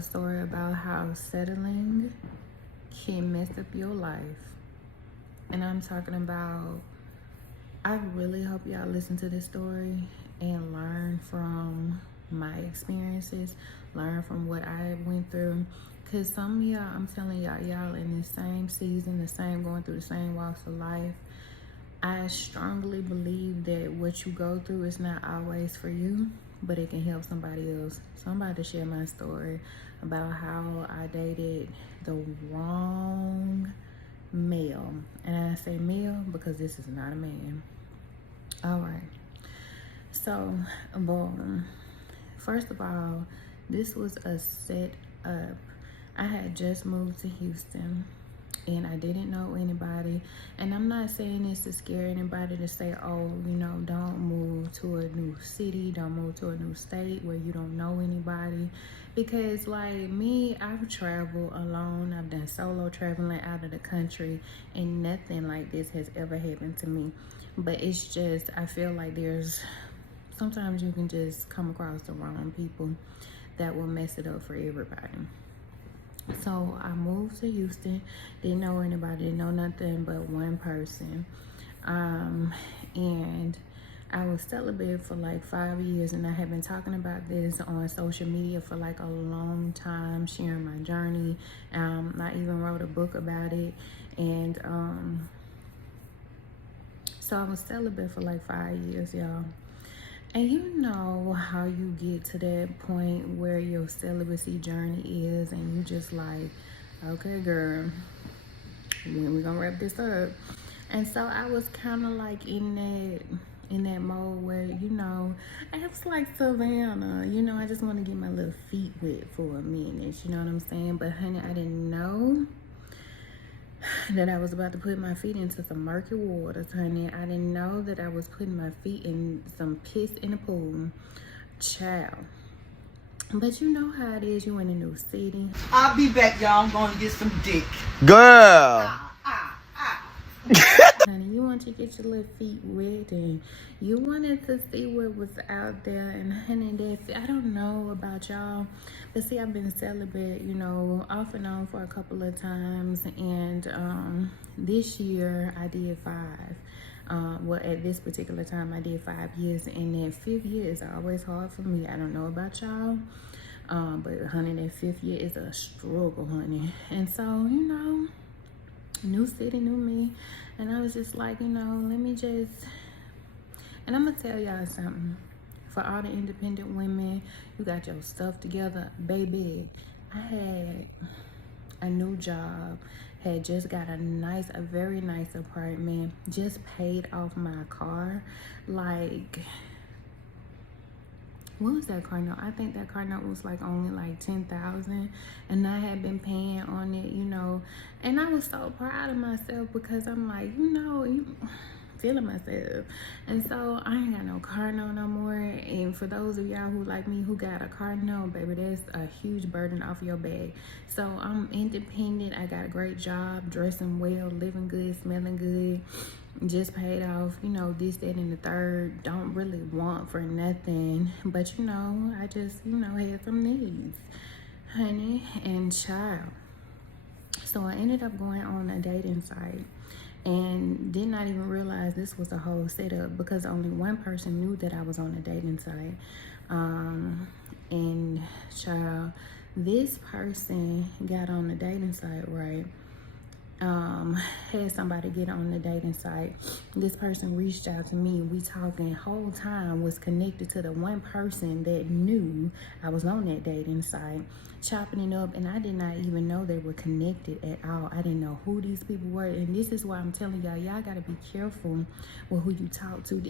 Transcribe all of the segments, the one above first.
a story about how settling can mess up your life. And I'm talking about, I really hope y'all listen to this story and learn from my experiences, learn from what I went through. Cause some of y'all, I'm telling y'all in the same season, going through the same walks of life. I strongly believe that what you go through is not always for you, but it can help somebody else. So I'm about to share my story about how I dated the wrong male. And I say male because this is not a man. All right. So, boom. First of all, this was a set up. I had just moved to Houston and I didn't know anybody. And I'm not saying this to scare anybody to say, oh, you know, don't move to a new city, don't move to a new state where you don't know anybody. Because like me, I've traveled alone. I've done solo traveling out of the country and nothing like this has ever happened to me. But it's just, I feel like sometimes you can just come across the wrong people that will mess it up for everybody. So I moved to Houston, didn't know anybody, didn't know nothing but one person. And I was celibate for like 5 years, and I have been talking about this on social media for like a long time, sharing my journey. I even wrote a book about it. And so I was celibate for like 5 years, y'all. And you know how you get to that point where your celibacy journey is, and you just like, okay, girl, when we gonna wrap this up? And so I was kind of like in that mode where, you know, I was like Savannah, you know, I just want to get my little feet wet for a minute, you know what I'm saying? But honey, I didn't know that I was about to put my feet into some murky waters, honey. I didn't know that I was putting my feet in some piss in a pool. Child. But you know how it is, you in a new city. I'll be back, y'all. I'm going to get some dick. Girl. Honey, you want to get your little feet wet, and you wanted to see what was out there. And honey, I don't know about y'all, but see, I've been celibate, you know, off and on for a couple of times. And this year I did 5. Well, at this particular time I did 5 years, and that 5th year is always hard for me. I don't know about y'all, but honey, that 5th year is a struggle, honey. And so, you know, new city, new me. And I was just like, you know, let me just, and I'm gonna tell y'all something. For all the independent women, you got your stuff together, baby. I had a new job, had just got a very nice apartment, just paid off my car. Like, what was that car note? I think that car note was like only like $10,000, and I had been paying on it, you know. And I was so proud of myself because I'm like, you know, feeling myself. And so I ain't got no car note no more. And for those of y'all who like me who got a car note, baby, that's a huge burden off your back. So I'm independent. I got a great job, dressing well, living good, smelling good. Just paid off, you know, this, that, and the third. Don't really want for nothing, but you know, I just, you know, had some needs, honey and child. So I ended up going on a dating site and did not even realize this was a whole setup, because only one person knew that I was on a dating site. And child, this person got on the dating site, right? Had somebody get on the dating site. This person reached out to me. We talking whole time, was connected to the one person that knew I was on that dating site, chopping it up, and I did not even know they were connected at all. I didn't know who these people were. And this is why I'm telling y'all gotta be careful with who you talk to.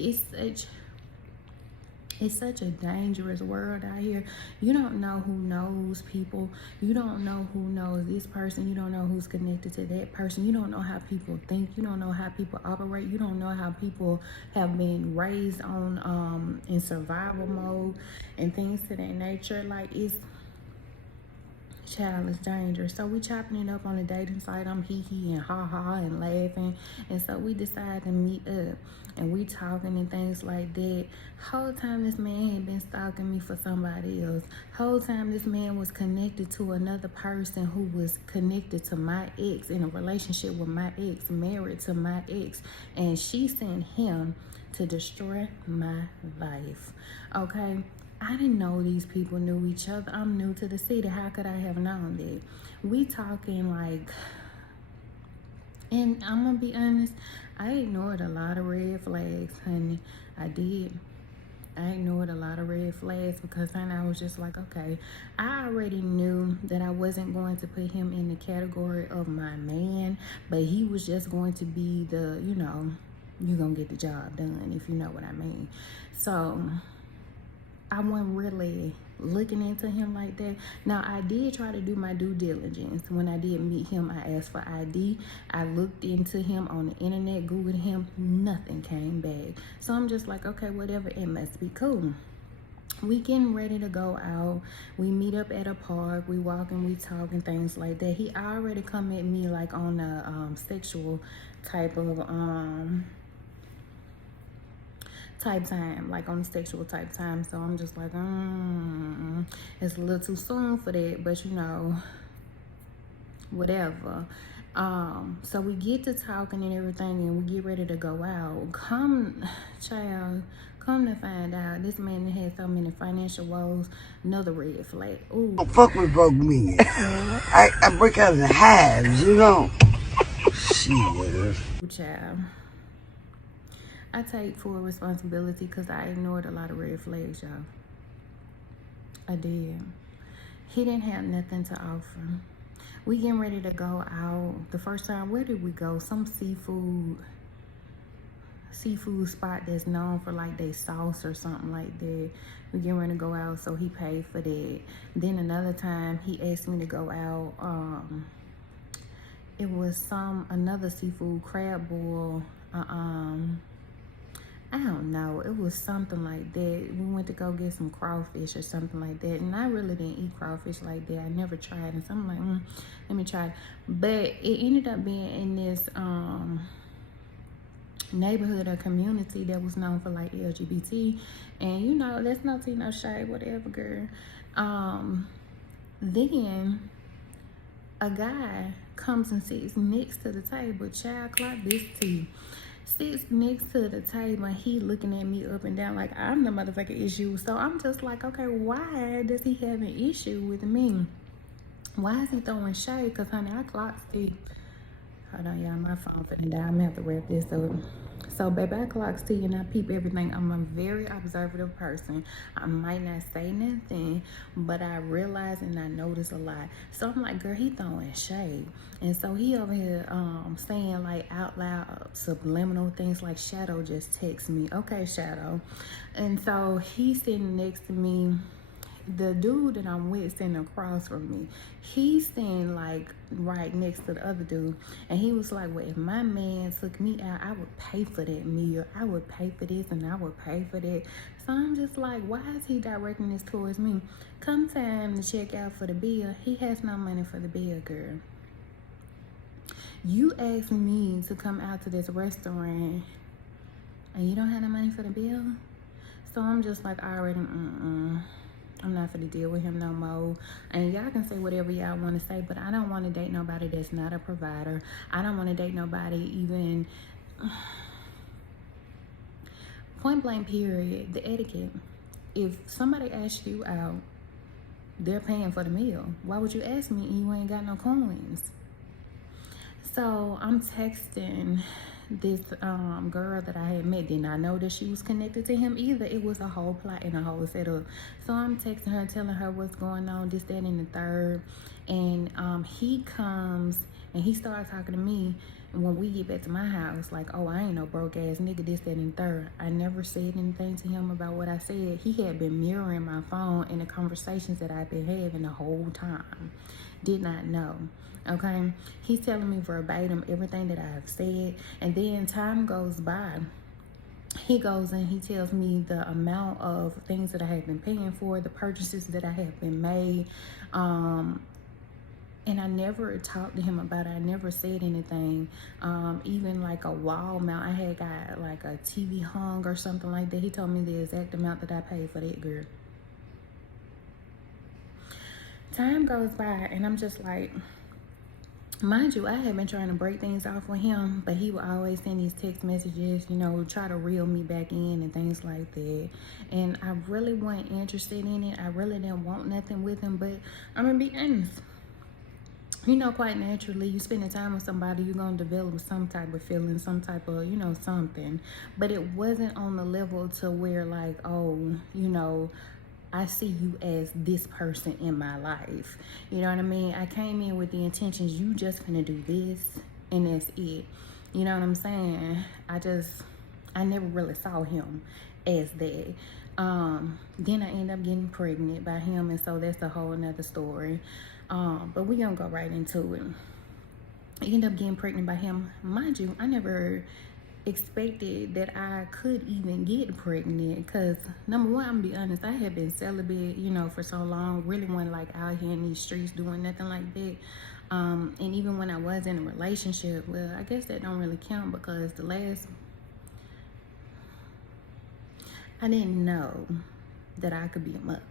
It's such a dangerous world out here. You don't know who knows people. You don't know who knows this person. You don't know who's connected to that person. You don't know how people think. You don't know how people operate. You don't know how people have been raised on in survival mode and things to that nature. Like, it's child is dangerous. So we chopping it up on a dating site. I'm hee and ha and laughing. And so we decide to meet up. And we talking and things like that. Whole time this man had been stalking me for somebody else. Whole time this man was connected to another person who was connected to my ex, in a relationship with my ex, married to my ex. And she sent him to destroy my life. Okay? I didn't know these people knew each other. I'm new to the city. How could I have known that? We talking like, and I'm gonna be honest, I ignored a lot of red flags, honey. I did. I ignored a lot of red flags because then I was just like, okay, I already knew that I wasn't going to put him in the category of my man, but he was just going to be the, you know, you're gonna get the job done, if you know what I mean. So I wasn't really looking into him like that. Now, I did try to do my due diligence. When I did meet him, I asked for ID. I looked into him on the internet, Googled him. Nothing came back. So I'm just like, okay, whatever. It must be cool. We getting ready to go out. We meet up at a park. We walking, we talking, things like that. He already come at me like on a sexual type of type time, like on the sexual type time. So I'm just like, it's a little too soon for that, but you know, whatever. So we get to talking and everything, and we get ready to go out. Come to find out, this man had so many financial woes. Another red flag. Ooh. Don't fuck with broke men. I break out in halves, you know. Shit. Child, I take full responsibility because I ignored a lot of red flags, y'all. I did. He didn't have nothing to offer. We getting ready to go out. The first time, where did we go? Some seafood spot that's known for like their sauce or something like that. We getting ready to go out, so he paid for that. Then another time, he asked me to go out. It was another seafood, crab boil. I don't know. It was something like that. We went to go get some crawfish or something like that. And I really didn't eat crawfish like that. I never tried. And so I'm like, let me try it. But it ended up being in this neighborhood or community that was known for like LGBT. And you know, let's not see no shade, whatever, girl. Then a guy comes and sits next to the table. Child, clock this tea. Sits next to the table and he looking at me up and down like I'm the motherfucking issue. So I'm just like, okay, why does he have an issue with me? Why is he throwing shade? Because honey, I clocked tea. Hold on, y'all, my phone finna die. I'm gonna have to wrap this up. So baby, I clock tea and I peep everything. I'm a very observative person. I might not say nothing, but I realize and I notice a lot. So I'm like, girl, he throwing shade. And so he over here saying like out loud subliminal things like, Shadow just text me. Okay, Shadow. And so he's sitting next to me. The dude that I'm with sitting across from me, he's sitting like right next to the other dude, and he was like, well, if my man took me out, I would pay for that meal, I would pay for this, and I would pay for that. So I'm just like, why is he directing this towards me? Come time to check out for the bill, he has no money for the bill, girl. You asked me to come out to this restaurant and you don't have no money for the bill? So I'm just like, already, I'm not gonna deal with him no more. And y'all can say whatever y'all want to say, but I don't want to date nobody that's not a provider. I don't want to date nobody even point blank period. The etiquette. If somebody asks you out, they're paying for the meal. Why would you ask me and you ain't got no coins? So I'm texting this girl that I had met. Did not know that she was connected to him either. It was a whole plot and a whole setup. So I'm texting her, telling her what's going on, this, that, and the third. And he comes and he started talking to me. And when we get back to my house, like, oh, I ain't no broke ass nigga, this, that, and the third. I never said anything to him about what I said. He had been mirroring my phone in the conversations that I've been having the whole time. Did not know. Okay, he's telling me verbatim everything that I've said, and then time goes by. He goes and he tells me the amount of things that I have been paying for, the purchases that I have been made, And I never talked to him about it. I never said anything. Even like a wall mount, I had got like a TV hung or something like that. He told me the exact amount that I paid for that, girl. Time goes by and I'm just like, mind you, I had been trying to break things off with him, but he would always send these text messages, you know, try to reel me back in and things like that. And I really wasn't interested in it. I really didn't want nothing with him, but I'm gonna be honest. You know, quite naturally, you spending time with somebody, you're gonna develop some type of feeling, some type of, you know, something. But it wasn't on the level to where like, oh, you know, I see you as this person in my life. You know what I mean? I came in with the intentions, you just gonna do this and that's it. You know what I'm saying? I never really saw him as that. Then I ended up getting pregnant by him, and so that's a whole nother story. But we gonna go right into it. I ended up getting pregnant by him. Mind you, I never expected that I could even get pregnant, because number one, I'm gonna be honest, I had been celibate, you know, for so long, really wasn't like out here in these streets doing nothing like that. And even when I was in a relationship, well, I guess that don't really count, because I didn't know that I could be a mother,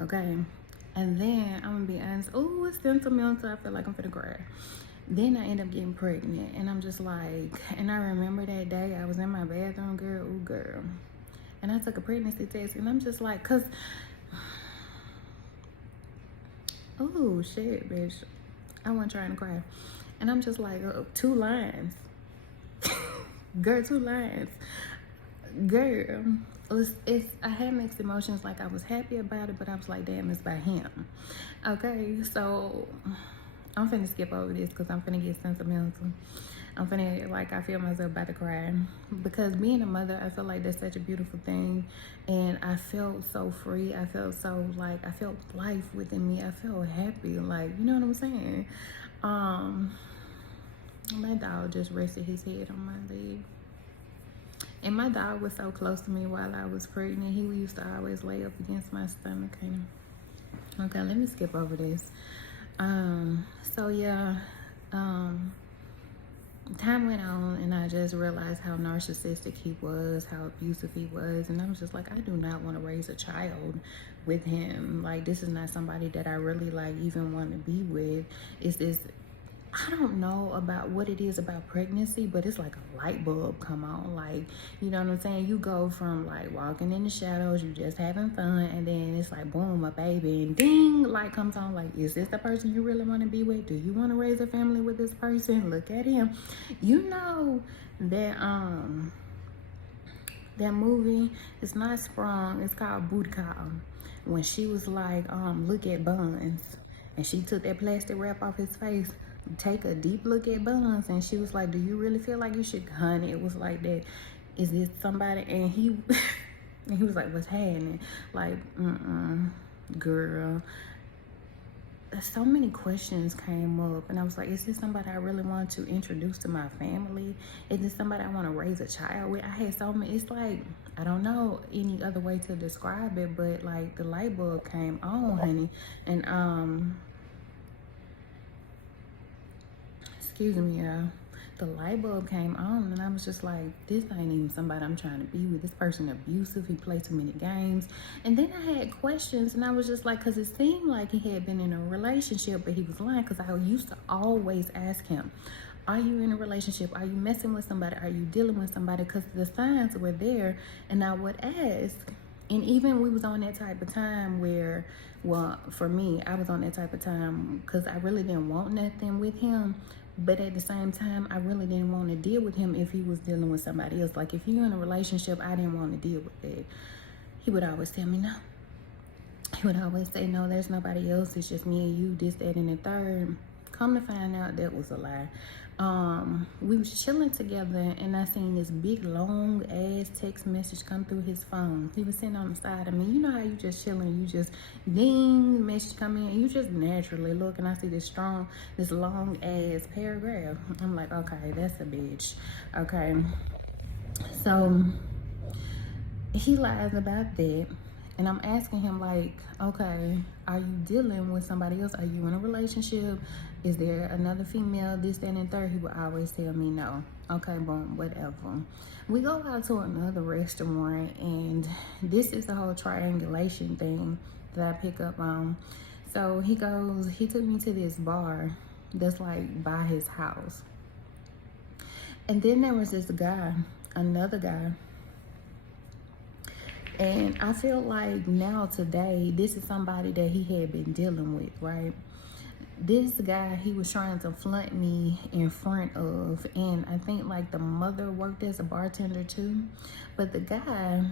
okay? And then I'm gonna be honest, oh, it's sentimental, I feel like I'm finna cry. Then I end up getting pregnant, and I'm just like, and I remember that day I was in my bathroom, girl, and I took a pregnancy test, and I'm just like, cause, oh shit, bitch, I wasn't trying to cry, and I'm just like, 2 lines, girl, 2 lines, girl. I had mixed emotions. Like, I was happy about it, but I was like, damn, it's by him. Okay, so I'm finna skip over this because I'm finna get sentimental. I'm finna, like, I feel myself about to cry, because being a mother, I feel like that's such a beautiful thing, and I felt so free. I felt so, like, I felt life within me. I felt happy, like, you know what I'm saying? My dog just rested his head on my leg. And my dog was so close to me while I was pregnant. He used to always lay up against my stomach. Okay, let me skip over this. So yeah, time went on, and I just realized how narcissistic he was, how abusive he was, and I was just like, I do not want to raise a child with him. Like, this is not somebody that I really like even want to be with. It's this, I don't know about what it is about pregnancy, but it's like a light bulb come on. Like, you know what I'm saying? You go from like walking in the shadows, you just having fun, and then it's like, boom, a baby, and ding, light comes on. Like, is this the person you really want to be with? Do you want to raise a family with this person? Look at him. You know that that movie, it's not Sprung, it's called Booty Call. When she was like, look at Buns, and she took that plastic wrap off his face, take a deep look at Buns, and she was like, do you really feel like you should? Honey, it was like that. Is this somebody? And he and he was like, what's happening? Like, girl. So many questions came up, and I was like, is this somebody I really want to introduce to my family? Is this somebody I want to raise a child with? I had so many, it's like, I don't know any other way to describe it, but like the light bulb came on, honey. And excuse me, y'all. The light bulb came on, and I was just like, this ain't even somebody I'm trying to be with. This person abusive, he played too many games. And then I had questions, and I was just like, because it seemed like he had been in a relationship, but he was lying, because I used to always ask him, are you in a relationship? Are you messing with somebody? Are you dealing with somebody? Because the signs were there, and I would ask. And even we was on that type of time where, well, for me, I was on that type of time because I really didn't want nothing with him. But at the same time, I really didn't want to deal with him if he was dealing with somebody else. Like, if you're in a relationship, I didn't want to deal with it. He would always tell me no. He would always say, no, there's nobody else. It's just me and you, this, that, and the third. Come to find out, that was a lie. We was chilling together, and I seen this big long ass text message come through his phone. He was sitting on the side of me. You know how you just chilling, you just ding, message come in, and you just naturally look, and I see this long ass paragraph. I'm like, okay, that's a bitch. Okay, so he lies about that. And I'm asking him like, okay, are you dealing with somebody else? Are you in a relationship? Is there another female? This, that, and third. He would always tell me no. Okay, boom, whatever. We go out to another restaurant, and this is the whole triangulation thing that I pick up on. So he took me to this bar that's like by his house. And then there was this guy, another guy. And I feel like now today, this is somebody that he had been dealing with, right? This guy, he was trying to flaunt me in front of, and I think like the mother worked as a bartender too. But the guy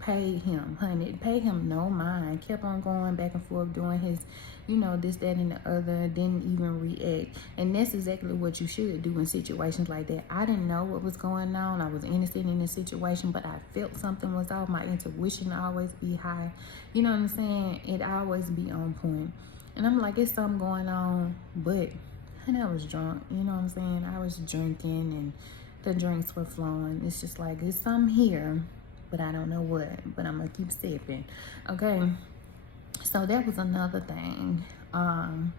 paid him, honey, paid him no mind, kept on going back and forth doing his, you know, this, that, and the other, didn't even react. And that's exactly what you should do in situations like that. I didn't know what was going on. I was innocent in the situation, but I felt something was off. My intuition always be high. You know what I'm saying? It always be on point. And I'm like, it's something going on, but honey, I was drunk. You know what I'm saying? I was drinking and the drinks were flowing. It's just like, it's something here, but I don't know what, but I'm gonna keep sipping. Okay, so that was another thing. And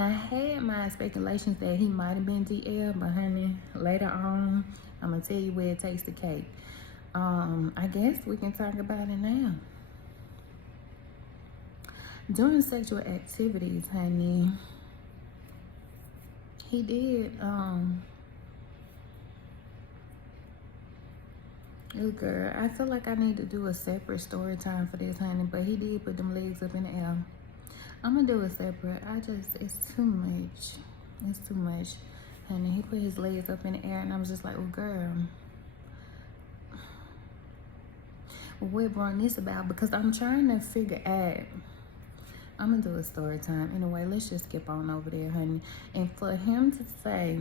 I had my speculations that he might have been DL, but honey, later on, I'm gonna tell you where it takes the cake. I guess we can talk about it now. During sexual activities, honey, he did, oh girl, I feel like I need to do a separate story time for this, honey, but he did put them legs up in the air. I'm gonna do it separate. It's too much. It's too much, honey. He put his legs up in the air, and I was just like, well, girl, what brought this about? Because I'm trying to figure out. I'm gonna do a story time. Anyway, let's just skip on over there, honey. And for him to say,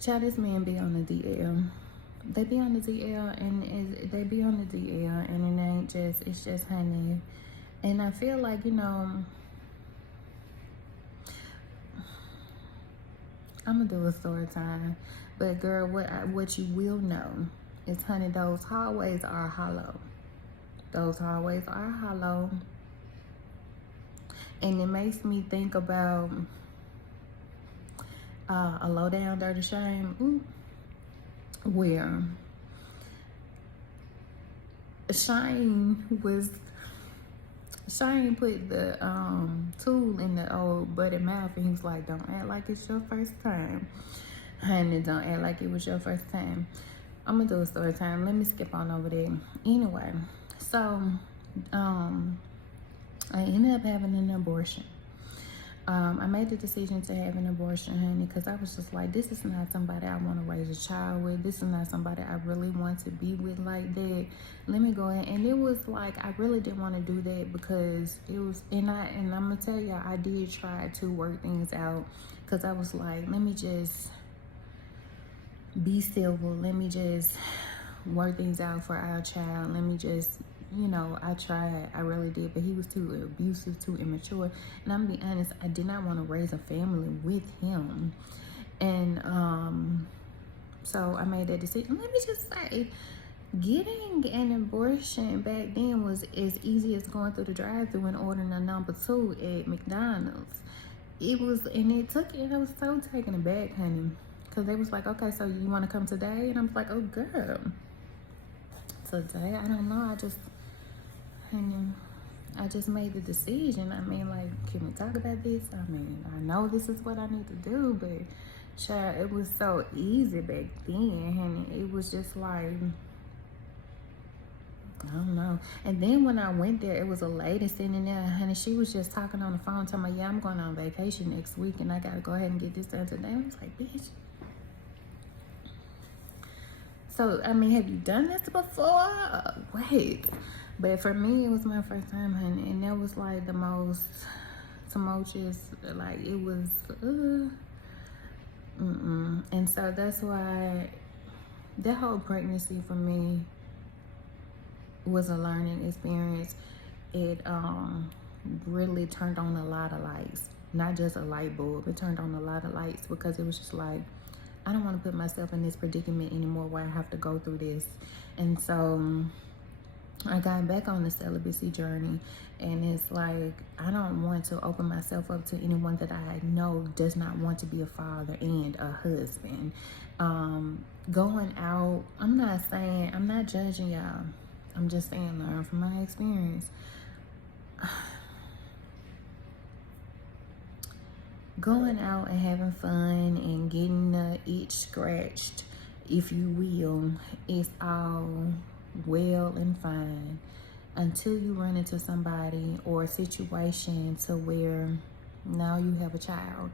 child, this man be on the DL. They be on the DL, and they be on the DL, and it ain't just, it's just, honey. And I feel like, you know, I'm gonna do a story time. But girl, what you will know is, honey, those hallways are hollow. Those hallways are hollow. And it makes me think about a low down dirty shame. Where Shane put the tool in the old buddy mouth, and he was like, don't act like it's your first time, honey. Don't act like it was your first time. I'm gonna do a story time. Let me skip on over there. Anyway, so I ended up having an abortion. I made the decision to have an abortion, honey, because I was just like, this is not somebody I want to raise a child with. This is not somebody I really want to be with like that. Let me go ahead. And it was like, I really didn't want to do that because it was, and I'm going to tell y'all, I did try to work things out because I was like, let me just be civil. Let me just work things out for our child. Let me just, you know, I tried, I really did, but he was too abusive, too immature. And I'm gonna be honest, I did not want to raise a family with him. And so I made that decision. Let me just say, getting an abortion back then was as easy as going through the drive-thru and ordering a number 2 at McDonald's. It was, and it took it, I was so taken aback, honey, because they was like, okay, so you want to come today? And I was like, oh girl, today, I don't know, I just made the decision. I mean, like, can we talk about this? I mean, I know this is what I need to do, but child, it was so easy back then, honey. It was just like, I don't know. And then when I went there, it was a lady sitting there, honey. She was just talking on the phone, telling me, yeah, I'm going on vacation next week, and I got to go ahead and get this done today. I was like, bitch. So, I mean, have you done this before? Wait. But for me, it was my first time, honey. And that was like the most tumultuous, like it was, And so that's why that whole pregnancy for me was a learning experience. It really turned on a lot of lights. Not just a light bulb. It turned on a lot of lights because it was just like, I don't want to put myself in this predicament anymore where I have to go through this. And so I got back on the celibacy journey, and it's like I don't want to open myself up to anyone that I know does not want to be a father and a husband. Going out, I'm not judging y'all. I'm just saying, learn from my experience. Going out and having fun and getting the itch scratched, if you will, is all well and fine until you run into somebody or a situation to where now you have a child,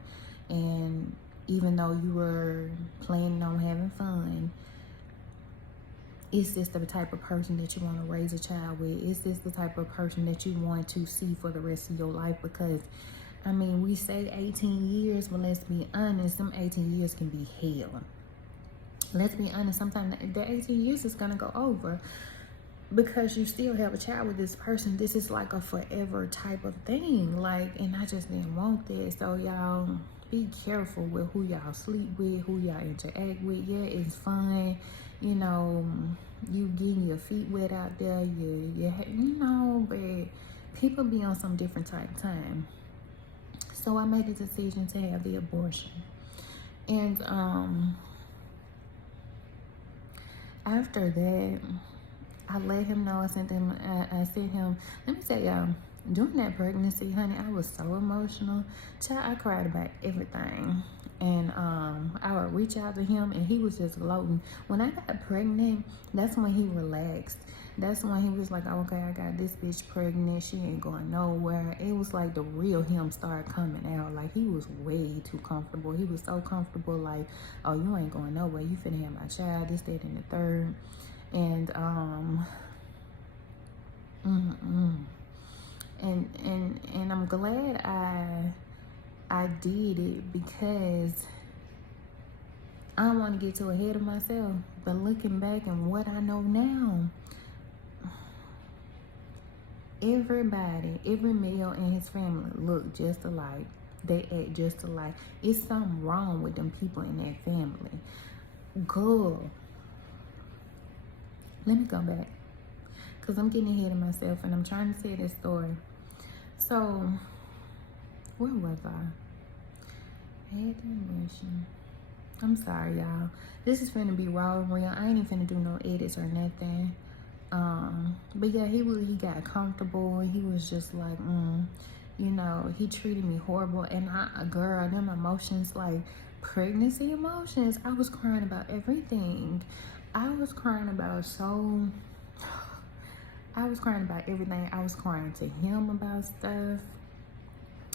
and even though you were planning on having fun, is this the type of person that you want to raise a child with? Is this the type of person that you want to see for the rest of your life? Because I mean, we say 18 years, but let's be honest, them 18 years can be hell. Let's be honest, sometimes the 18 years is going to go over because you still have a child with this person. This is like a forever type of thing. Like, and I just didn't want that. So y'all be careful with who y'all sleep with, who y'all interact with. Yeah, it's fun. You know, you getting your feet wet out there. You know, but people be on some different type of time. So I made a decision to have the abortion. And after that, I let him know. I sent him, let me tell y'all, during that pregnancy, honey, I was so emotional. Child, I cried about everything. And I would reach out to him, and he was just gloating. When I got pregnant, that's when he relaxed. That's when he was like, oh, okay, I got this bitch pregnant. She ain't going nowhere. It was like the real him started coming out. Like, he was way too comfortable. He was so comfortable, like, oh, you ain't going nowhere. You finna have my child, this, that, and the third. And and I'm glad I did it, because I don't want to get too ahead of myself. But looking back and what I know now, everybody, every male in his family look just alike. They act just alike. It's something wrong with them people in that family. Girl, let me go back, because I'm getting ahead of myself and I'm trying to tell this story. So, where was I? Had the emotion. I'm sorry, y'all. This is finna be raw and real. I ain't even finna do no edits or nothing. But yeah, he got comfortable. He was just like, you know, he treated me horrible. And girl, them emotions, like pregnancy emotions, I was crying about everything. I was crying about everything. I was crying to him about stuff.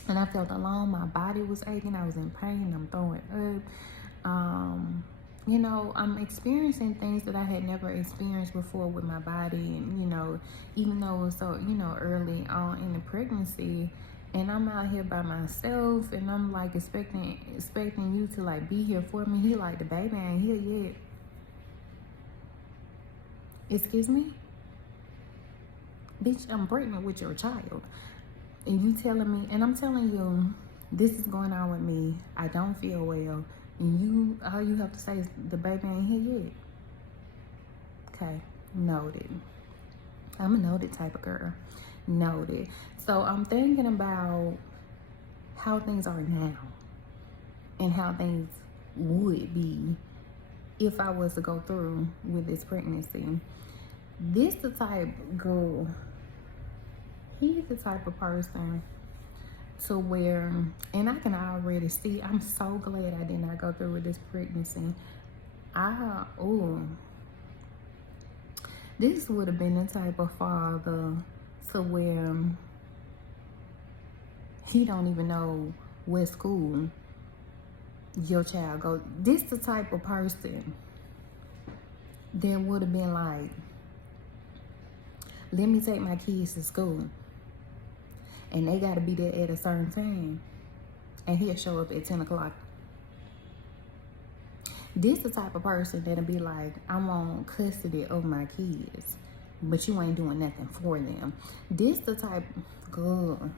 And I felt alone. My body was aching. I was in pain. I'm throwing up. You know, I'm experiencing things that I had never experienced before with my body. And, you know, even though it was so, you know, early on in the pregnancy, and I'm out here by myself, and I'm like expecting you to like be here for me. He like, the baby ain't here yet. Excuse me? Bitch, I'm pregnant with your child. And you telling me, and I'm telling you, this is going on with me. I don't feel well. And all you have to say is, the baby ain't here yet. Okay, noted. I'm a noted type of girl. Noted. So I'm thinking about how things are now and how things would be if I was to go through with this pregnancy. This the type girl, he's the type of person to where, and I can already see, I'm so glad I did not go through with this pregnancy. This would have been the type of father to where he don't even know what school your child goes. This the type of person that would have been like, let me take my kids to school, and they got to be there at a certain time, and he'll show up at 10 o'clock. This the type of person that'll be like, I want custody of my kids, but you ain't doing nothing for them. This the type, girl,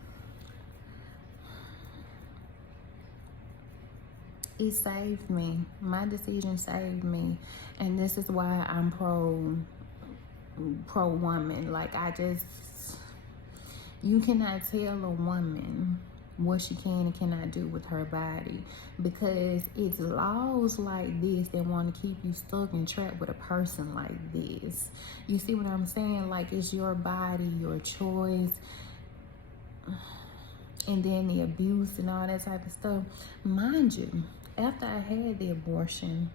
it saved me. My decision saved me, and this is why I'm pro pro woman. Like, you cannot tell a woman what she can and cannot do with her body, because it's laws like this that want to keep you stuck and trapped with a person like this. You see what I'm saying? Like, it's your body, your choice, and then the abuse and all that type of stuff. Mind you, after I had the abortion,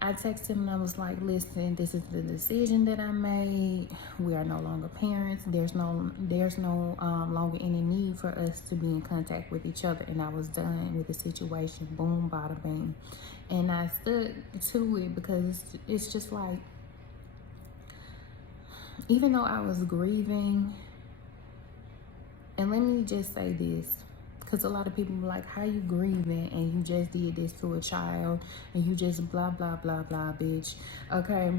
I texted him and I was like, listen, this is the decision that I made. We are no longer parents. There's no longer any need for us to be in contact with each other. And I was done with the situation. Boom, bada bing. And I stood to it, because it's just like, even though I was grieving, and let me just say this, because a lot of people be like, how you grieving and you just did this to a child and you just blah, blah, blah, blah, bitch. Okay,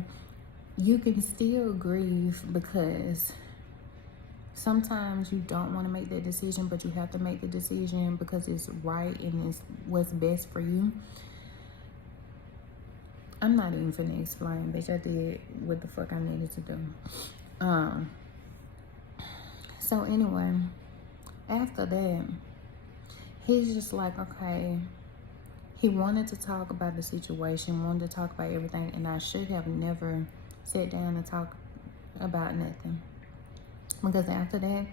you can still grieve, because sometimes you don't want to make that decision, but you have to make the decision because it's right and it's what's best for you. I'm not even finna explain, bitch. I did what the fuck I needed to do. So anyway, after that, he's just like, okay, he wanted to talk about the situation, wanted to talk about everything, and I should have never sat down and talked about nothing. Because after that,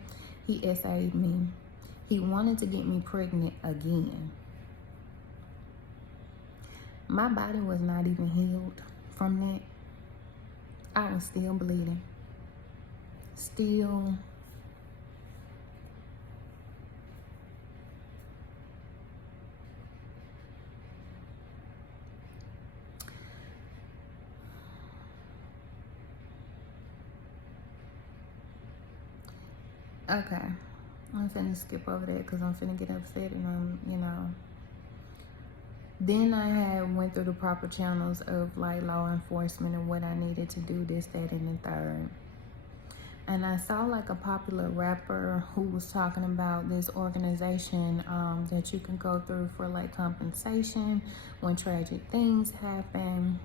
he SA'd me. He wanted to get me pregnant again. My body was not even healed from that. I was still bleeding. Still. Okay, I'm finna skip over that because I'm finna get upset, and Then I went through the proper channels of like law enforcement and what I needed to do, this, that, and the third. And I saw like a popular rapper who was talking about this organization that you can go through for like compensation when tragic things happen.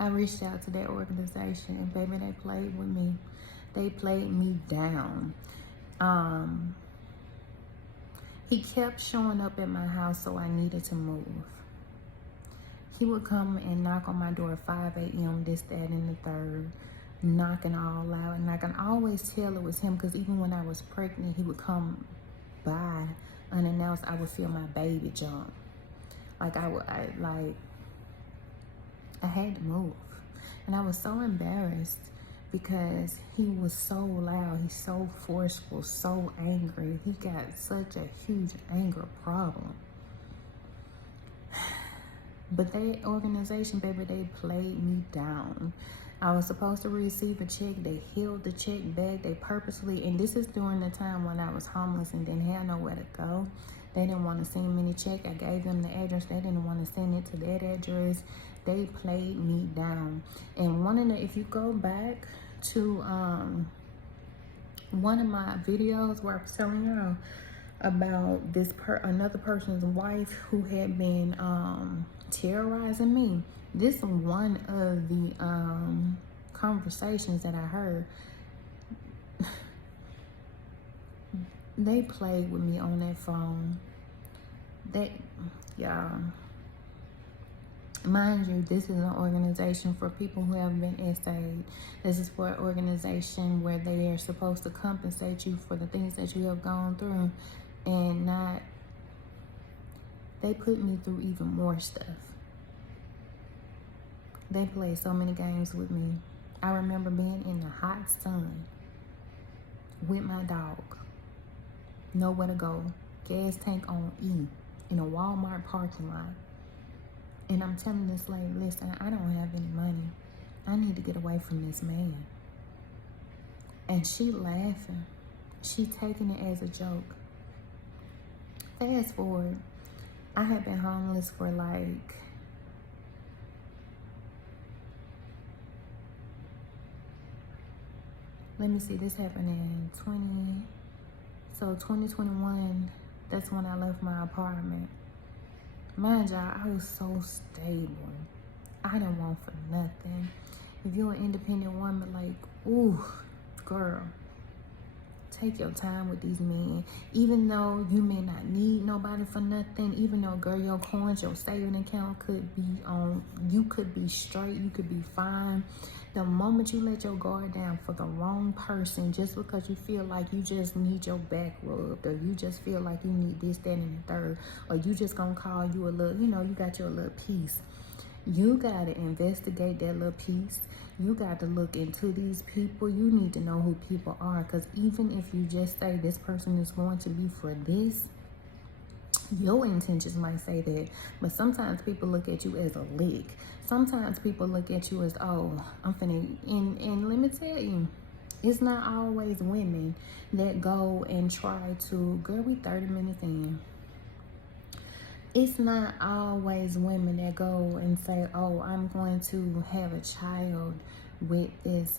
I reached out to that organization, and baby, they played with me. They played me down. He kept showing up at my house, so I needed to move. He would come and knock on my door at 5 a.m., this, that, and the third, knocking all out. And I can always tell it was him, because even when I was pregnant, he would come by unannounced. I would feel my baby jump. Like, I had to move. And I was so embarrassed, because he was so loud, he's so forceful, so angry. He got such a huge anger problem. But that organization, baby, they played me down. I was supposed to receive a check. They held the check back. They purposely, and this is during the time when I was homeless and didn't have nowhere to go. They didn't want to send me the check. I gave them the address. They didn't want to send it to that address. They played me down. And if you go back to one of my videos where I was telling y'all about another person's wife who had been terrorizing me, this is one of the conversations that I heard. They played with me on that phone. Y'all, mind you, this is an organization for people who have been SA'd. This is for an organization where they are supposed to compensate you for the things that you have gone through, and they put me through even more stuff. They played so many games with me. I remember being in the hot sun with my dog, nowhere to go, gas tank on E, in a Walmart parking lot. And I'm telling this lady, listen, I don't have any money. I need to get away from this man. And she laughing. She taking it as a joke. Fast forward, I had been homeless for like, let me see, this happened in 2021, that's when I left my apartment. Mind y'all, I was so stable. I didn't want for nothing. if you're an independent woman, like, ooh, girl, take your time with these men. Even though you may not need nobody for nothing, even though, girl, your coins, your saving account could be on, you could be straight, you could be fine. The moment you let your guard down for the wrong person, just because you feel like you just need your back rubbed, or you just feel like you need this, that, and the third, or you just gonna call you a little, you know, you got your little piece. You got to investigate that little piece. You got to look into these people. You need to know who people are, because even if you just say this person is going to be for this, your intentions might say that. But sometimes people look at you as a lick. Sometimes people look at you as, oh, I'm finna, and let me tell you, it's not always women that go and try to, girl, we 30 minutes in. It's not always women that go and say, oh, I'm going to have a child with this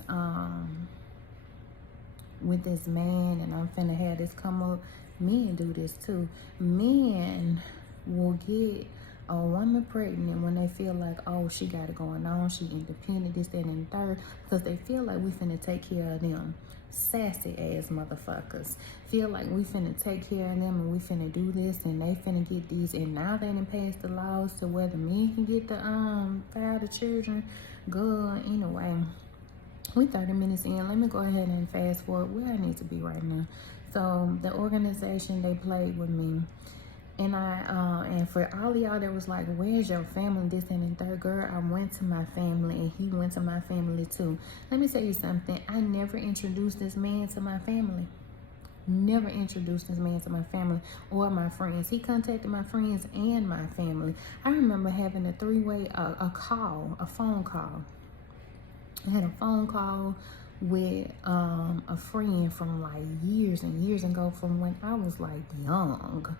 man, and I'm finna have this come up. Men do this too. Men will get a woman pregnant when they feel like, oh, she got it going on, she independent, this, that, and the third, because they feel like we finna take care of them. Sassy ass motherfuckers feel like we finna take care of them, and we finna do this, and they finna get these, and now they done passed the laws to where the men can get the file the children. Good. Anyway, we 30 minutes in. Let me go ahead and fast forward where I need to be right now. So the organization, they played with me, and and for all of y'all that was like, where's your family, this and the third, girl, I went to my family, and he went to my family too. Let me tell you something. I never introduced this man to my family. Never introduced this man to my family or my friends. He contacted my friends and my family. I remember having a three-way, a phone call. I had a phone call with a friend from like years and years ago, from when I was like young.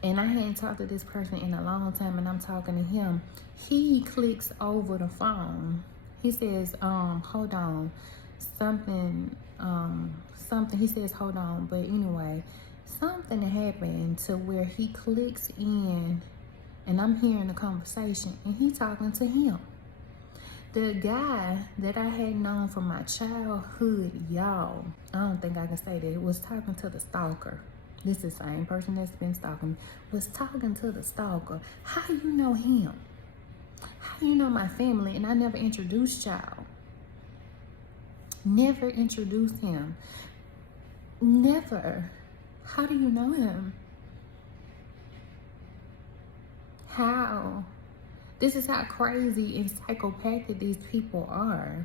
And I hadn't talked to this person in a long time, and I'm talking to him. He clicks over the phone. He says, hold on, something, he says, hold on. But anyway, something happened to where he clicks in, and I'm hearing the conversation, and he talking to him. The guy that I had known from my childhood, y'all, I don't think I can say that, was talking to the stalker. This is the same person that's been stalking me, was talking to the stalker. How you know him? How you know my family? And I never introduced y'all. Never introduced him. Never. How do you know him? How? This is how crazy and psychopathic these people are.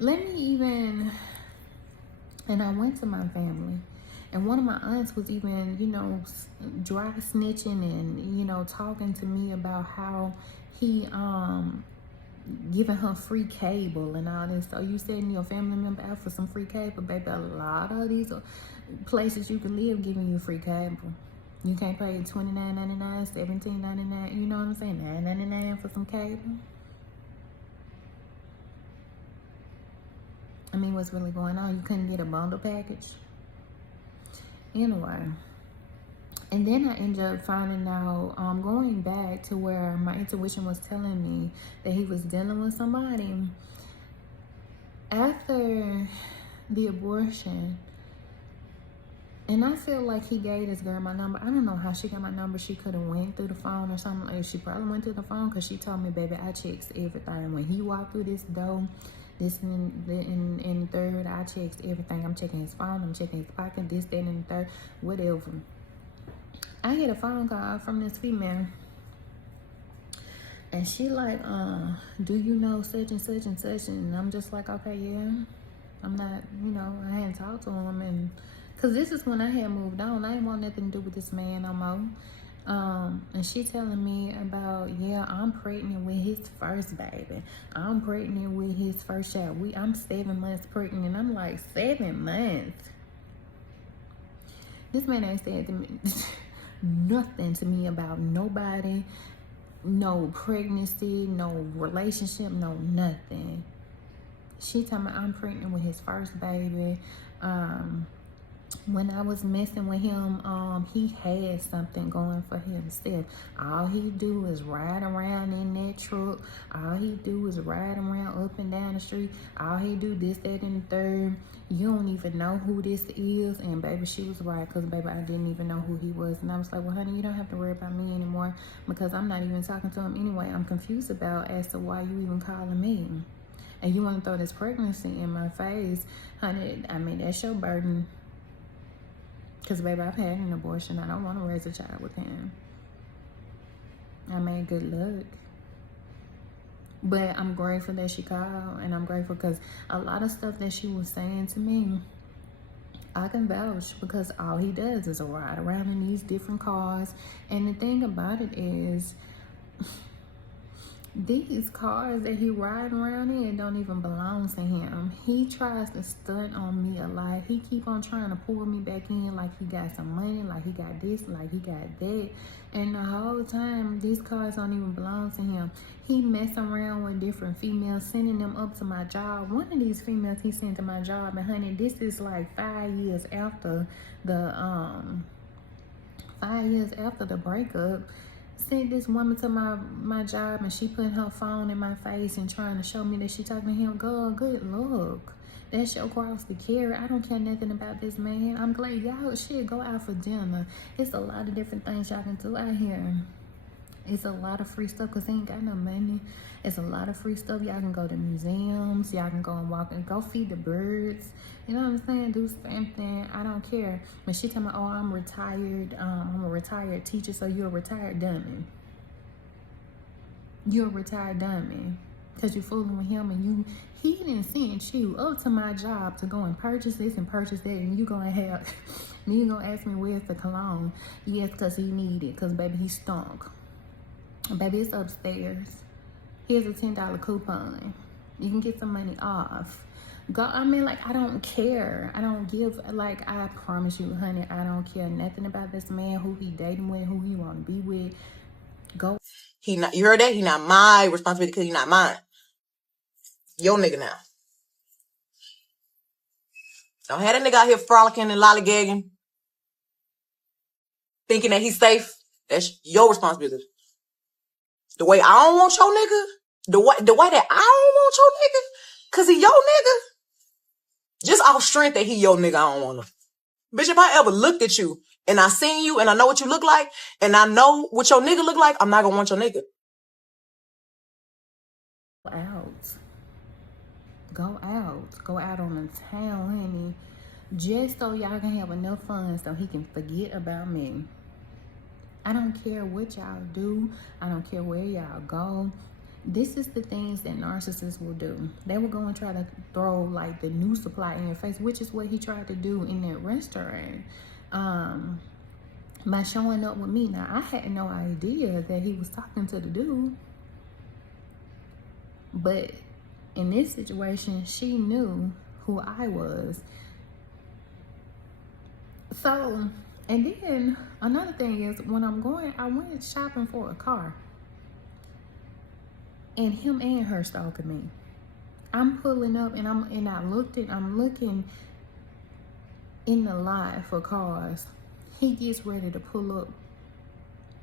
Let me even, and I went to my family, and one of my aunts was even, you know, dry snitching and, you know, talking to me about how he giving her free cable and all this. So you setting your family member out for some free cable, baby? A lot of these places you can live giving you free cable. You can't pay $29.99, $17.99, you know what I'm saying? $9.99 for some cable. I mean, what's really going on? You couldn't get a bundle package? Anyway, and then I ended up finding out, going back to where my intuition was telling me that he was dealing with somebody. After the abortion, and I feel like he gave this girl my number. I don't know how she got my number. She could have went through the phone or something. Like, she probably went through the phone, because she told me, baby, I checks everything. When he walked through this door, this and third, I checks everything. I'm checking his phone, I'm checking his pocket, this, that, and the third, whatever. I get a phone call from this female, and she like, do you know such and such and such? And I'm just like, okay, yeah. I'm not, you know, I hadn't talked to him, and because this is when I had moved on. I didn't want nothing to do with this man no more. And she telling me about, yeah, I'm pregnant with his first baby. I'm pregnant with his first child. I'm 7 months pregnant. And I'm like, 7 months? This man ain't said to me nothing to me about nobody, no pregnancy, no relationship, no nothing. She told me I'm pregnant with his first baby. when I was messing with him, he had something going for himself. All he do is ride around in that truck. All he do is ride around up and down the street. All he do this, that, and the third. You don't even know who this is. And baby, she was right, because baby, I didn't even know who he was. And I was like, well, honey, you don't have to worry about me anymore, because I'm not even talking to him anyway. I'm confused about as to why you even calling me. And you want to throw this pregnancy in my face, honey. I mean, that's your burden. Because, baby, I've had an abortion. I don't want to raise a child with him. I mean, good luck. But I'm grateful that she called. And I'm grateful because a lot of stuff that she was saying to me, I can vouch, because all he does is ride around in these different cars. And the thing about it is, these cars that he riding around in don't even belong to him. He tries to stunt on me a lot. He keep on trying to pull me back in like he got some money, like he got this, like he got that. And the whole time, these cars don't even belong to him. He messing around with different females, sending them up to my job. One of these females he sent to my job, and honey, this is like 5 years after the 5 years after the breakup. Sent this woman to my job, and she put her phone in my face and trying to show me that she talking to him. Girl, good luck. That's your cross to carry. I don't care nothing about this man. I'm glad y'all shit go out for dinner. It's a lot of different things y'all can do out here. It's a lot of free stuff because he ain't got no money. It's a lot of free stuff. Y'all can go to museums. Y'all can go and walk and go feed the birds. You know what I'm saying? Do something. I don't care. But she tell me, oh, I'm retired. I'm a retired teacher, so you're a retired dummy. You're a retired dummy. Because you're fooling with him, and he didn't send you up to my job to go and purchase this and purchase that, and you gonna have, then you gonna ask me where's the cologne? Yes, because he need it, because baby, he stunk. Baby, it's upstairs. Here's a $10 coupon. You can get some money off. Go. I mean, like, I don't care. I don't give, like, I promise you, honey, I don't care nothing about this man, who he dating with, who he want to be with. Go. He not, you heard that? He not my responsibility because he not mine. Your nigga now. Don't have that nigga out here frolicking and lollygagging, thinking that he's safe. That's your responsibility. The way I don't want your nigga, the way that I don't want your nigga, cause he your nigga, just off strength that he your nigga, I don't want him. Bitch, if I ever looked at you and I seen you and I know what you look like and I know what your nigga look like, I'm not gonna want your nigga. Go out on the town, honey, just so y'all can have enough fun so he can forget about me. I don't care what y'all do. I don't care where y'all go. This is the things that narcissists will do. They will go and try to throw like the new supply in your face, which is what he tried to do in that restaurant. By showing up with me. Now, I had no idea that he was talking to the dude. But in this situation, she knew who I was. So, and then another thing is, when I went shopping for a car, and him and her stalking me. I'm pulling up, and I'm looking in the lot for cars. He gets ready to pull up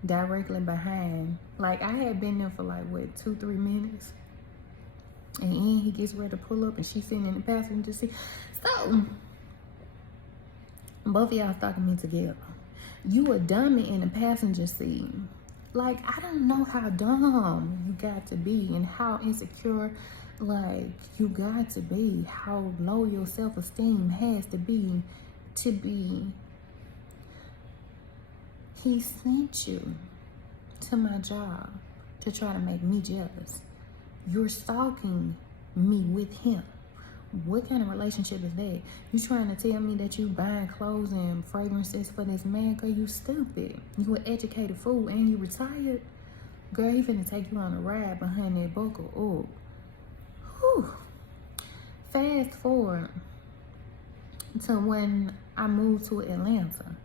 directly behind. Like, I had been there for like, what, 2-3 minutes? And then he gets ready to pull up, and she's sitting in the passenger seat. So, both of y'all stalking me together. You a dummy in the passenger seat. Like, I don't know how dumb you got to be and how insecure, like, you got to be. How low your self-esteem has to be. He sent you to my job to try to make me jealous. You're stalking me with him. What kind of relationship is that? You trying to tell me that you buying clothes and fragrances for this man? Girl, you stupid. You an educated fool and you retired? Girl, he finna take you on a ride behind that buckle up. Whew. Fast forward to when I moved to Atlanta.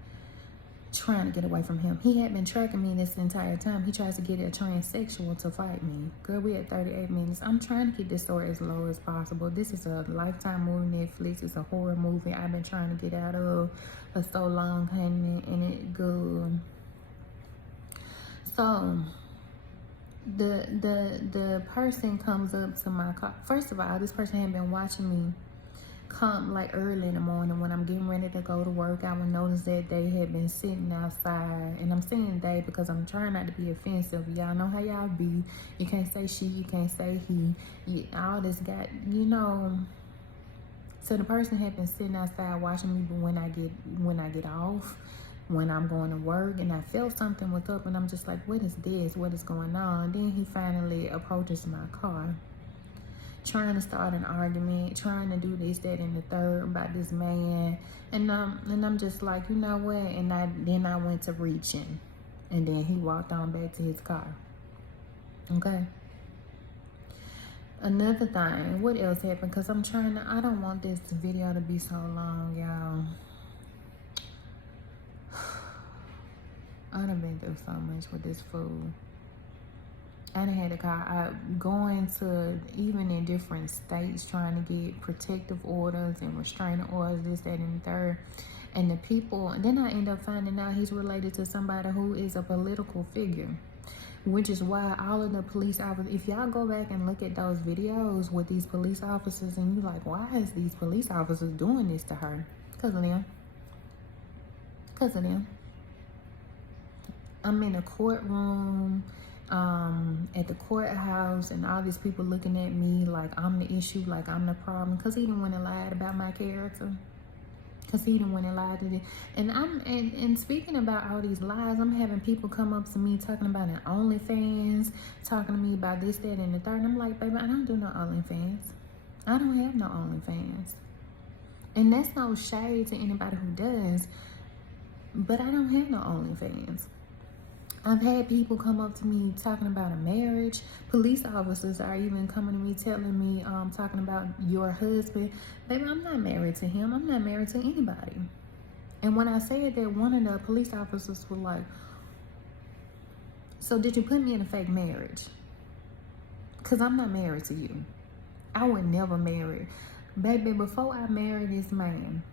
trying to get away from him. He had been tracking me this entire time. He tries to get a transsexual to fight me. Girl, we at 38 minutes. I'm trying to keep this story as low as possible. This is a Lifetime movie, Netflix. It's a horror movie I've been trying to get out of for so long, honey, and it good. So the person comes up to my car. First of all, this person had been watching me come like early in the morning when I'm getting ready to go to work. I would notice that they had been sitting outside, and I'm saying they because I'm trying not to be offensive. Y'all know how y'all be. You can't say she, you can't say he. All this got, you know. So the person had been sitting outside watching me, but when I get off, when I'm going to work, and I felt something was up, and I'm just like, what is this? What is going on? Then he finally approaches my car, trying to start an argument, trying to do this, that, and the third about this man. And I'm just like, you know what? And then I went to reaching, and then he walked on back to his car. Okay. Another thing, what else happened? Because I don't want this video to be so long, y'all. I done been through so much with this fool. I done had to call, going to, even in different states, trying to get protective orders and restraining orders, this, that, and the third. And the people, and then I end up finding out he's related to somebody who is a political figure, which is why all of the police officers, if y'all go back and look at those videos with these police officers, and you're like, why is these police officers doing this to her? Because of them. Because of them. I'm in a courtroom, at the courthouse, and all these people looking at me like I'm the issue, like I'm the problem, because he didn't want to lie about my character, because he didn't want to lie to them. And speaking about all these lies, I'm having people come up to me talking about an OnlyFans, talking to me about this, that, and the third. And I'm like, baby, I don't do no OnlyFans. I don't have no OnlyFans. And that's no shade to anybody who does, but I don't have no OnlyFans. I've had people come up to me talking about a marriage. Police officers are even coming to me telling me, talking about your husband. Baby, I'm not married to him. I'm not married to anybody. And when I said that, one of the police officers was like, so did you put me in a fake marriage? Because I'm not married to you. I would never marry. Baby, before I marry this man,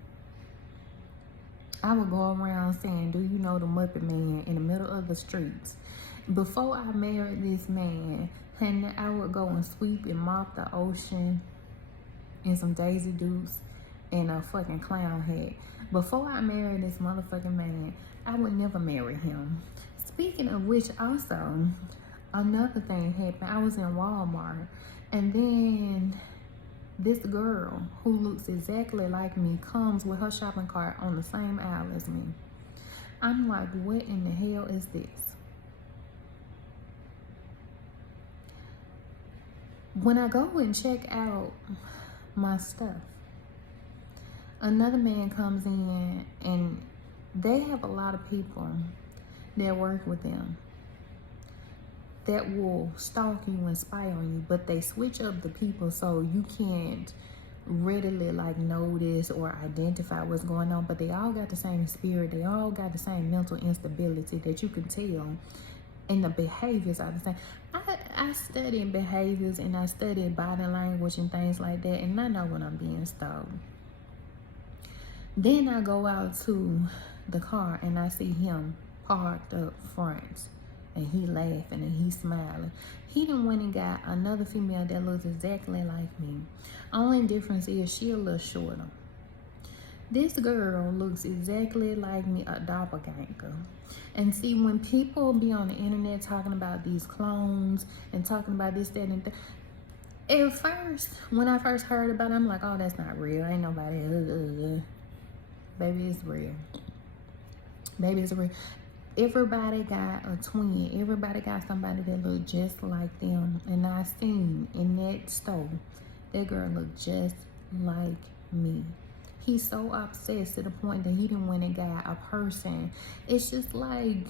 I would go around saying, do you know the Muppet Man in the middle of the streets? Before I married this man, honey, I would go and sweep and mop the ocean in some Daisy Dukes and a fucking clown hat. Before I married this motherfucking man, I would never marry him. Speaking of which, also, another thing happened. I was in Walmart, and then this girl who looks exactly like me comes with her shopping cart on the same aisle as me. I'm like, what in the hell is this? When I go and check out my stuff, another man comes in, and they have a lot of people that work with them that will stalk you and spy on you, but they switch up the people so you can't readily like notice or identify what's going on, but they all got the same spirit. They all got the same mental instability that you can tell, and the behaviors are the same. I studied behaviors, and I studied body language and things like that, and I know when I'm being stalked. Then I go out to the car, and I see him parked up front, and he laughing and he smiling. He done went and got another female that looks exactly like me. Only difference is she a little shorter. This girl looks exactly like me, a doppelganger. And see, when people be on the internet talking about these clones and talking about this, that, and that, at first, when I first heard about it, I'm like, oh, that's not real. Ain't nobody, baby, it's real. Baby, it's real. Everybody got a twin. Everybody got somebody that look just like them. And I seen in that store, that girl looked just like me. He's so obsessed to the point that he done went and got a person. It's just like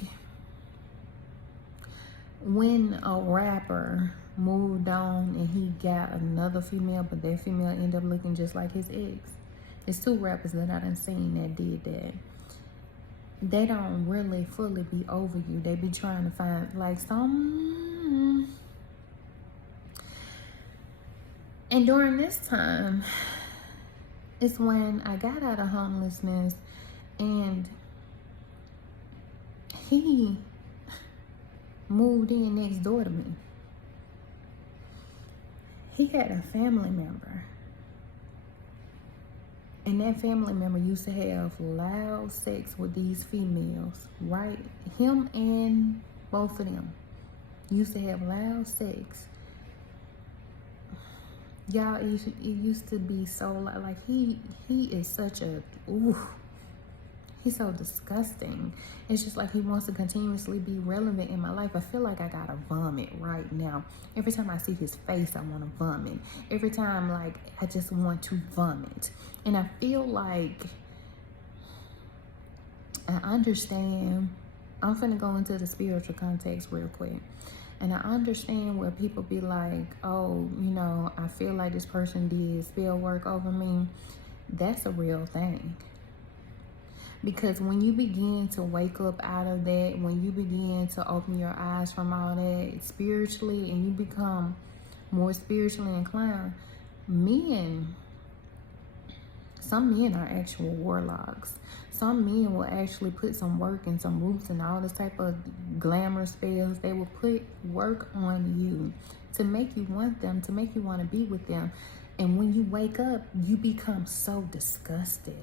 when a rapper moved on and he got another female, but that female ended up looking just like his ex. It's two rappers that I done seen that did that. they don't really fully be over you. They be trying to find like some. And during this time, it's when I got out of homelessness, and he moved in next door to me. He had a family member, and that family member used to have loud sex with these females, right? Him and both of them used to have loud sex. Y'all, it used to be so like he is such a he's so disgusting. It's just like he wants to continuously be relevant in my life. I feel like I gotta vomit right now. Every time I see his face, I want to vomit. Every time, like, I just want to vomit. And I feel like I understand. I'm finna go into the spiritual context real quick. And I understand where people be like, oh, you know, I feel like this person did spell work over me. That's a real thing. Because when you begin to wake up out of that, when you begin to open your eyes from all that spiritually, and you become more spiritually inclined, some men are actual warlocks. Some men will actually put some work and some roots and all this type of glamour spells. They will put work on you to make you want them, to make you want to be with them. And when you wake up, you become so disgusted.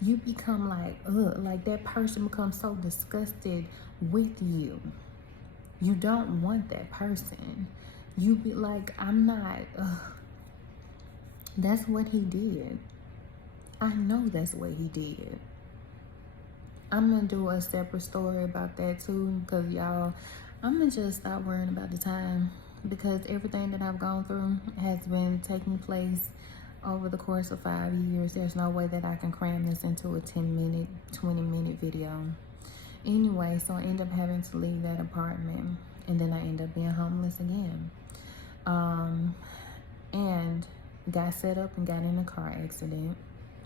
You become like, ugh, like that person becomes so disgusted with you. You don't want that person. You be like, I'm not, ugh. That's what he did. I know that's what he did. I'm gonna do a separate story about that too, because y'all, I'm gonna just stop worrying about the time, because everything that I've gone through has been taking place over the course of 5 years. There's no way that I can cram this into a 10-minute, 20-minute video. Anyway, so I end up having to leave that apartment, and then I end up being homeless again. And got set up and got in a car accident.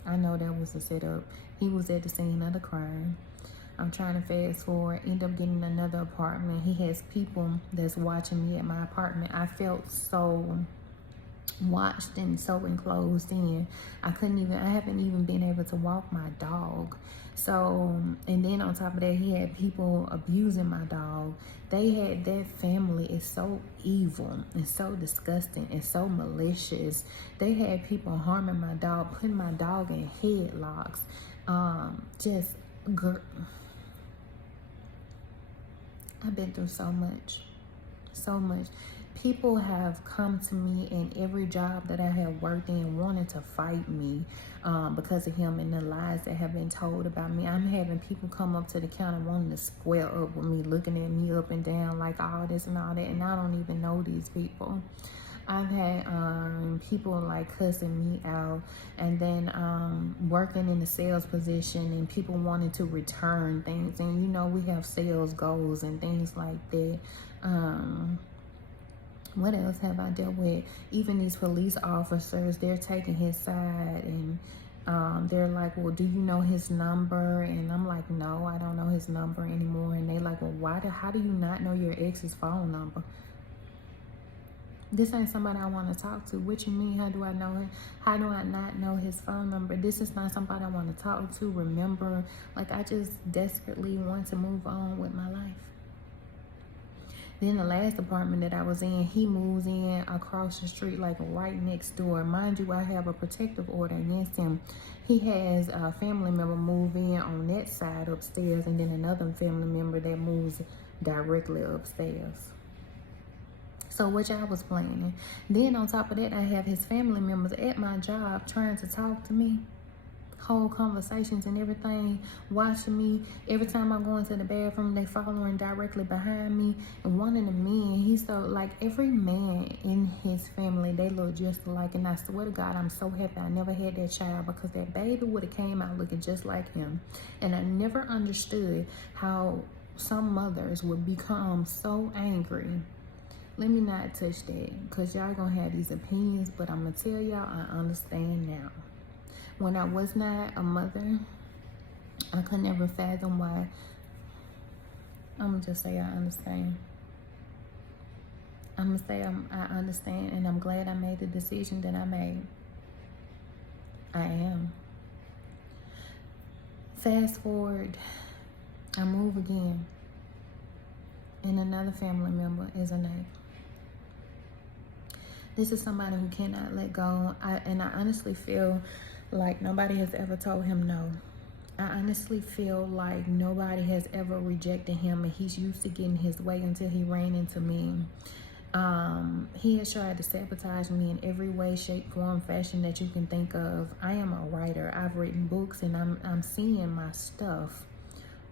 I know that was a setup. He was at the scene of the crime. I'm trying to fast forward, end up getting another apartment. He has people that's watching me at my apartment. I felt so watched and so enclosed in. I haven't even been able to walk my dog. So, and then on top of that, he had people abusing my dog. That family is so evil and so disgusting and so malicious. They had people harming my dog, putting my dog in headlocks. I've been through so much. People have come to me in every job that I have worked in wanting to fight me because of him and the lies that have been told about me. I'm having people come up to the counter wanting to square up with me, looking at me up and down like all this and all that, and I don't even know these people. I've had people like cussing me out, and then working in the sales position and people wanting to return things. And you know, we have sales goals and things like that. What else have I dealt with? Even these police officers, they're taking his side, and they're like, well, do you know his number? And I'm like, no, I don't know his number anymore. And they like, well, how do you not know your ex's phone number? This ain't somebody I want to talk to. What you mean? How do I know him? How do I not know his phone number? This is not somebody I want to talk to, remember. Like, I just desperately want to move on with my life. Then the last apartment that I was in, he moves in across the street, like right next door. Mind you, I have a protective order against him. He has a family member move in on that side upstairs, and then another family member that moves directly upstairs. So which I was planning. Then on top of that, I have his family members at my job trying to talk to me. Whole conversations and everything, watching me. Every time I go into the bathroom, they following directly behind me. And one of the men, he's so like, every man in his family, they look just alike. And I swear to God, I'm so happy I never had that child, because that baby would have came out looking just like him. And I never understood how some mothers would become so angry. Let me not touch that, because y'all gonna have these opinions, but I'm gonna tell y'all I understand now. When I was not a mother, I could never fathom why. I'm gonna just say I understand. I'm gonna say I understand, and I'm glad I made the decision that I made. I am. Fast forward, I move again, and another family member is a neighbor. This is somebody who cannot let go, and I honestly feel like nobody has ever told him no. I honestly feel like nobody has ever rejected him, and he's used to getting his way until he ran into me. He has tried to sabotage me in every way, shape, form, fashion that you can think of. I am a writer. I've written books, and I'm seeing my stuff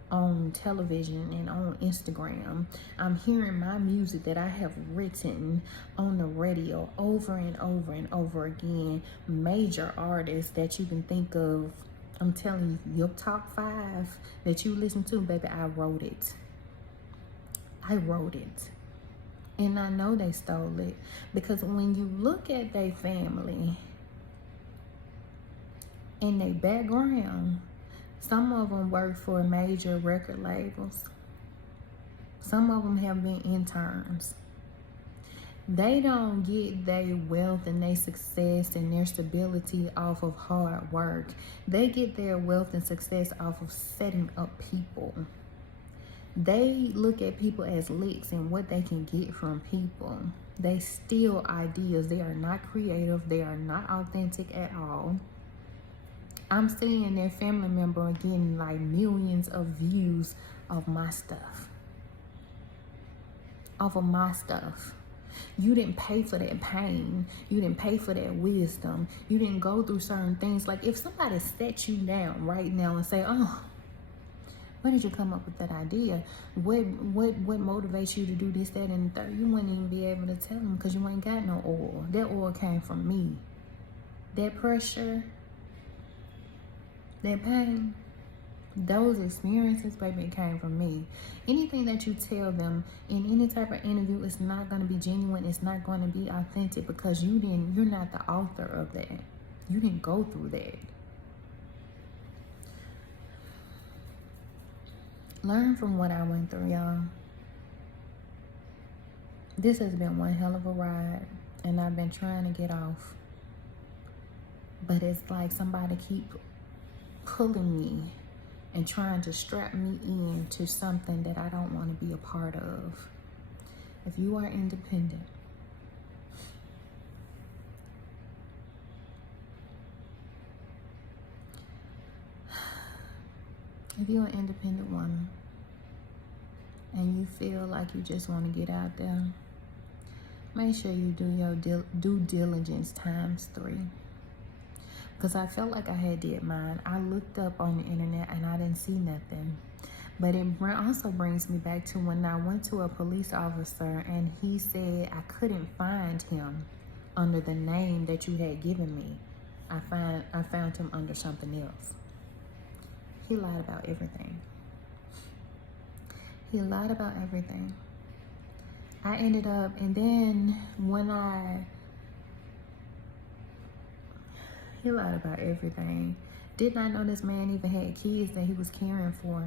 on television and on Instagram. I'm hearing my music that I have written on the radio over and over and over again. Major artists that you can think of. I'm telling you, your top 5 that you listen to, baby, I wrote it. I wrote it. And I know they stole it, because when you look at their family and their background, some of them work for major record labels. Some of them have been interns. They don't get their wealth and their success and their stability off of hard work. They get their wealth and success off of setting up people. They look at people as licks and what they can get from people. They steal ideas. They are not creative. They are not authentic at all. I'm seeing their family member getting like millions of views of my stuff. Off of my stuff. You didn't pay for that pain. You didn't pay for that wisdom. You didn't go through certain things. Like if somebody set you down right now and say, oh, where did you come up with that idea? What motivates you to do this, that, and the third? You wouldn't even be able to tell them, because you ain't got no oil. That oil came from me. That pressure, that pain, those experiences, baby, it came from me. Anything that you tell them in any type of interview is not going to be genuine. It's not going to be authentic, because you're not the author of that. You didn't go through that. Learn from what I went through, y'all. This has been one hell of a ride, and I've been trying to get off. But it's like somebody keep pulling me and trying to strap me into something that I don't want to be a part of. If you are independent, if you're an independent woman and you feel like you just want to get out there, make sure you do your due diligence ×3. Because I felt like I had did mine. I looked up on the internet and I didn't see nothing. But it also brings me back to when I went to a police officer and he said I couldn't find him under the name that you had given me. I found him under something else. He lied about everything. He lied about everything. I ended up, and then when he lied about everything. Did not know this man even had kids that he was caring for.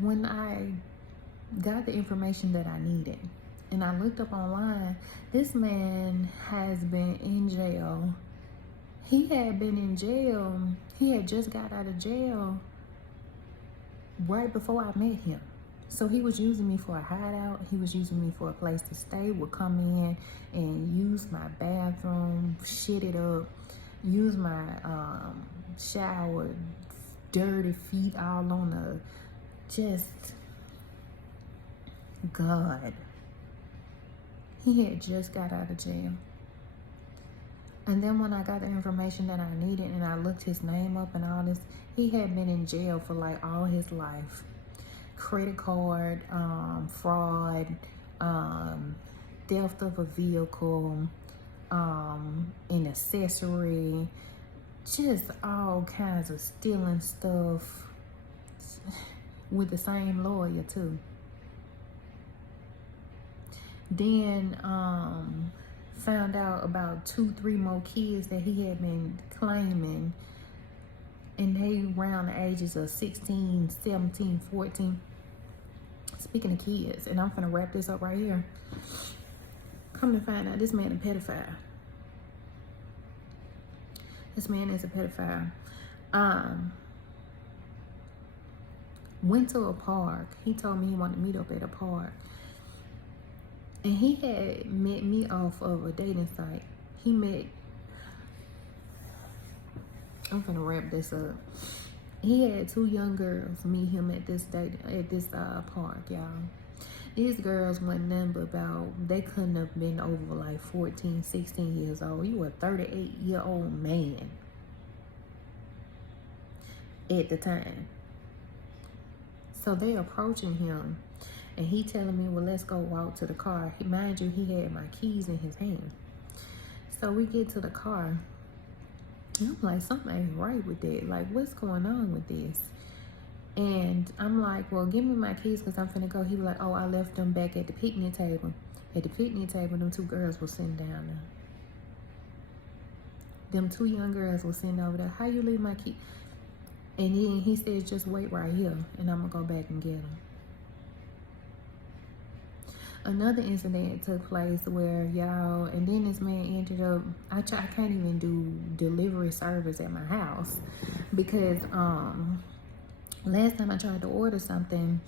When I got the information that I needed, and I looked up online, this man has been in jail. He had been in jail. He had just got out of jail right before I met him. So he was using me for a hideout. He was using me for a place to stay. Would come in and use my bathroom, shit it up, use my shower, dirty feet all on the, just, God. He had just got out of jail. And then when I got the information that I needed and I looked his name up and all this, he had been in jail for like all his life. Credit card, fraud, theft of a vehicle, an accessory, just all kinds of stealing stuff with the same lawyer too. Then found out about 2-3 more kids that he had been claiming And they around the ages of 16, 17, 14. Speaking of kids, and I'm gonna wrap this up right here. Come to find out, this man a pedophile. This man is a pedophile. Went to a park. He told me he wanted to meet up at a park. And he had met me off of a dating site. I'm gonna wrap this up. He had 2 young girls meet him at this park, y'all. These girls wasn't nothing but they couldn't have been over like 14, 16 years old. You a 38-year-old man at the time. So they approaching him, and he telling me, well, let's go walk to the car. Mind you, he had my keys in his hand. So we get to the car, and I'm like, something ain't right with that. Like, what's going on with this? And I'm like, well, give me my keys because I'm finna go. He was like, oh, I left them back at the picnic table. At the picnic table, them 2 girls were sitting down there. Them 2 young girls were sitting over there. How you leave my key? And then he said, just wait right here, and I'm gonna go back and get them. Another incident took place where y'all, and then this man ended up, I can't even do delivery service at my house because last time I tried to order something,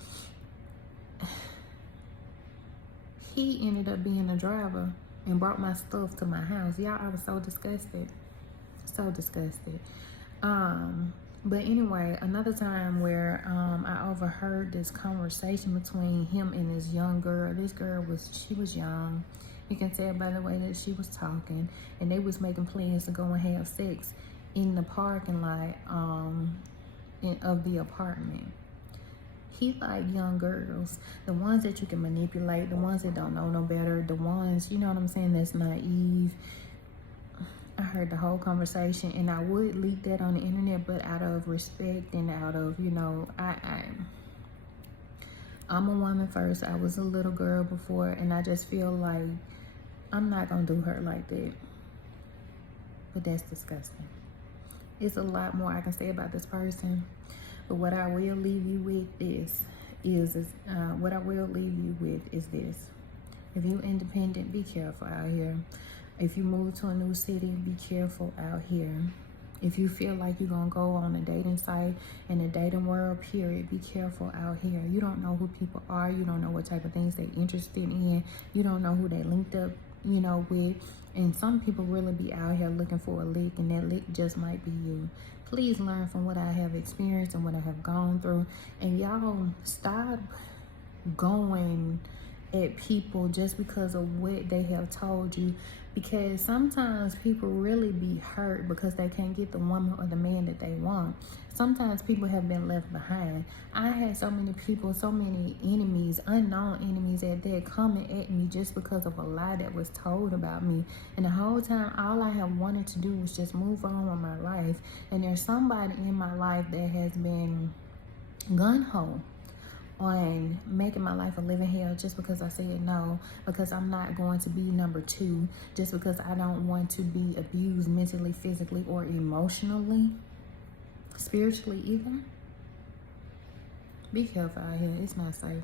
he ended up being a driver and brought my stuff to my house. Y'all, I was so disgusted. So disgusted. But anyway, another time where I overheard this conversation between him and this young girl. This girl she was young. You can tell by the way that she was talking. And they was making plans to go and have sex in the parking lot of the apartment. He like young girls. The ones that you can manipulate. The ones that don't know no better. The ones, you know what I'm saying, that's naive. I heard the whole conversation, and I would leak that on the internet, but out of respect and out of, you know, I'm a woman first. I was a little girl before, and I just feel like I'm not gonna do her like that. But that's disgusting. It's a lot more I can say about this person, but what I will leave you with is this. If you're independent, be careful out here. If you move to a new city, be careful out here. If you feel like you're going to go on a dating site in the dating world, period, be careful out here. You don't know who people are. You don't know what type of things they're interested in. You don't know who they linked up, you know, with. And some people really be out here looking for a lick, and that lick just might be you. Please learn from what I have experienced and what I have gone through. And y'all stop going at people just because of what they have told you, because sometimes people really be hurt because they can't get the woman or the man that they want. Sometimes people have been left behind. I had so many people, so many enemies, unknown enemies at that, coming at me just because of a lie that was told about me. And the whole time, all I have wanted to do was just move on with my life. And there's somebody in my life that has been gun-ho on making my life a living hell just because I said no, because I'm not going to be number 2, just because I don't want to be abused mentally, physically, or emotionally, spiritually either. Be careful out here. It's not safe.